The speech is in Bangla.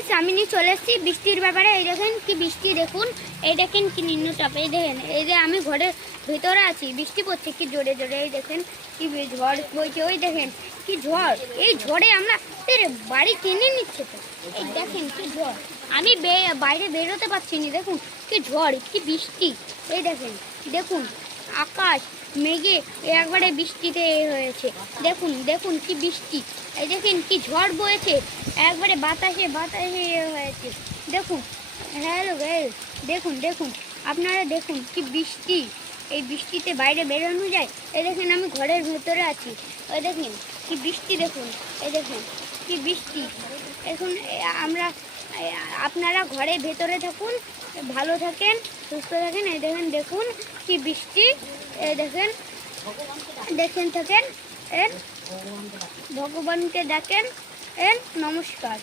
গাইস আমি নিয়ে চলে এসেছি বৃষ্টির ব্যাপারে। এই দেখেন কি বৃষ্টি, দেখুন এই দেখেন কি নিম্নচাপ, এই দেখেন এই যে আমি ঘরের ভিতরে আছি, বৃষ্টি পড়ছে কি জোরে জোরে, এই দেখেন কি ঝড় বইছে, ওই দেখেন কি ঝড়। এই ঝড়ে আমরা বাড়ি টেনে নিচ্ছে তো, এই দেখেন কি ঝড়, আমি বাইরে বেরোতে পারছি না। দেখুন কি ঝড় কি বৃষ্টি, এই দেখেন দেখুন আকাশ মেঘে একবারে বৃষ্টিতে হয়েছে। দেখুন দেখুন কি বৃষ্টি, এই দেখেন কি ঝড় বয়েছে, একবারে বাতাসে বাতাসে হয়েছে। দেখুন হ্যালো গাইস, দেখুন দেখুন আপনারা দেখুন কি বৃষ্টি, এই বৃষ্টিতে বাইরে বেরোনো যায়। এই দেখেন আমি ঘরের ভেতরে আছি, ওই দেখেন কি বৃষ্টি, দেখুন এই দেখেন কি বৃষ্টি। এখন আমরা আপনারা ঘরের ভেতরে থাকুন, ভালো থাকেন, সুস্থ থাকেন। এই দেখেন দেখুন কি বৃষ্টি, এই দেখেন দেখেন থাকেন, ভগবানকে ডাকেন, নমস্কার।